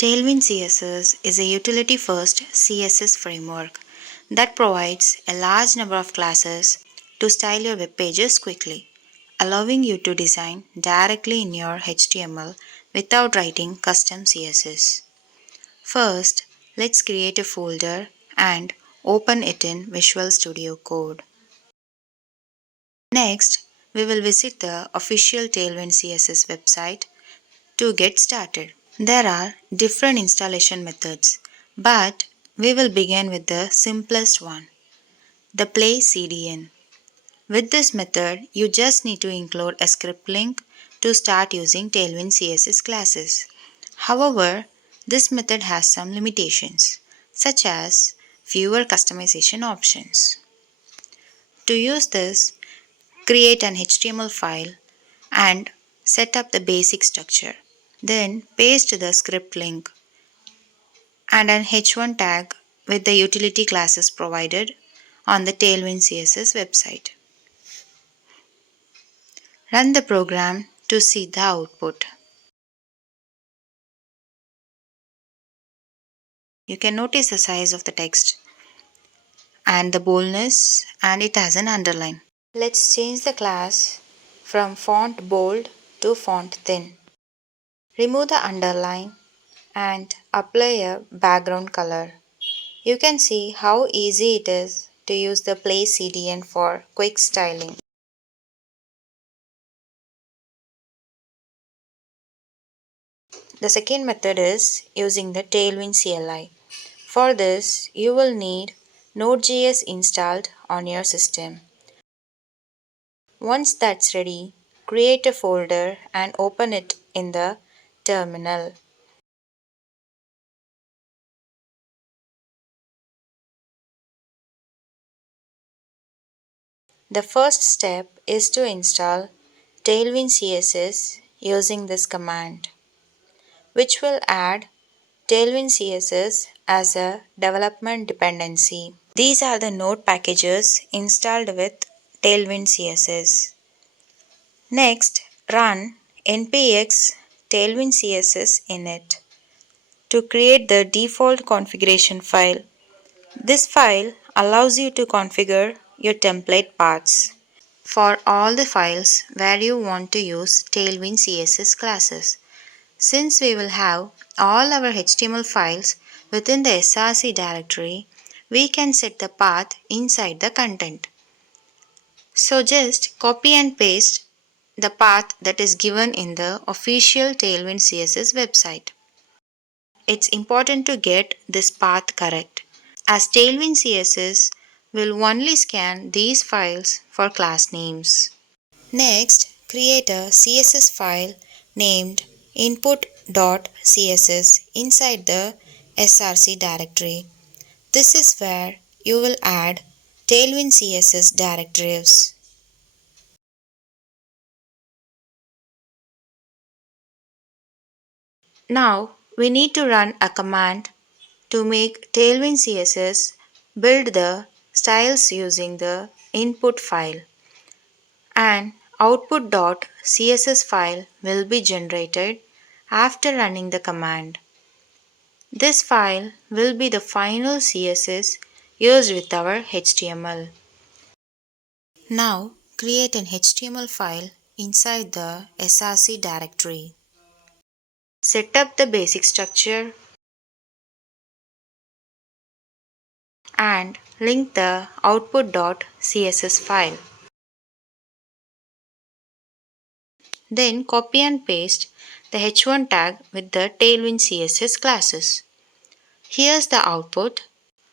Tailwind CSS is a utility-first CSS framework that provides a large number of classes to style your web pages quickly, allowing you to design directly in your HTML without writing custom CSS. First, let's create a folder and open it in Visual Studio Code. Next, we will visit the official Tailwind CSS website to get started. There are different installation methods, but we will begin with the simplest one, the Play CDN. With this method, you just need to include a script link to start using Tailwind CSS classes. However, this method has some limitations, such as fewer customization options. To use this, create an HTML file and set up the basic structure. Then paste the script link and an h1 tag with the utility classes provided on the Tailwind CSS website. Run the program to see the output. You can notice the size of the text and the boldness, and it has an underline. Let's change the class from font bold to font thin. Remove the underline and apply a background color. You can see how easy it is to use the Play CDN for quick styling. The second method is using the Tailwind CLI. For this, you will need Node.js installed on your system. Once that's ready, create a folder and open it in the terminal. The first step is to install Tailwind CSS using this command, which will add Tailwind CSS as a development dependency. These are the node packages installed with Tailwind CSS. Next, run npx tailwind css init to create the default configuration file. This file allows you to configure your template paths for all the files where you want to use Tailwind CSS classes. Since we will have all our HTML files within the src directory, we can set the path inside the content. So just copy and paste the path that is given in the official Tailwind CSS website. It's important to get this path correct, as Tailwind CSS will only scan these files for class names. Next, create a CSS file named input.css inside the src directory. This is where you will add Tailwind CSS directives. Now, we need to run a command to make Tailwind CSS build the styles using the input file. An output.css file will be generated after running the command. This file will be the final CSS used with our HTML. Now, create an HTML file inside the src directory. Set up the basic structure and link the output.css file. Then copy and paste the h1 tag with the Tailwind CSS classes. Here's the output.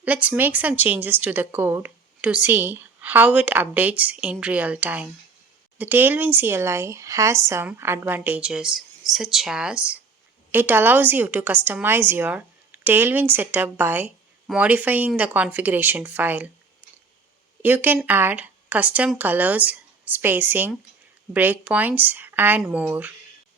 Let's make some changes to the code to see how it updates in real time. The Tailwind CLI has some advantages, such as it allows you to customize your Tailwind setup by modifying the configuration file. You can add custom colors, spacing, breakpoints, and more.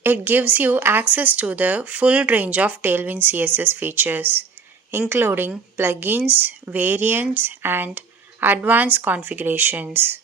It gives you access to the full range of Tailwind CSS features, including plugins, variants, and advanced configurations.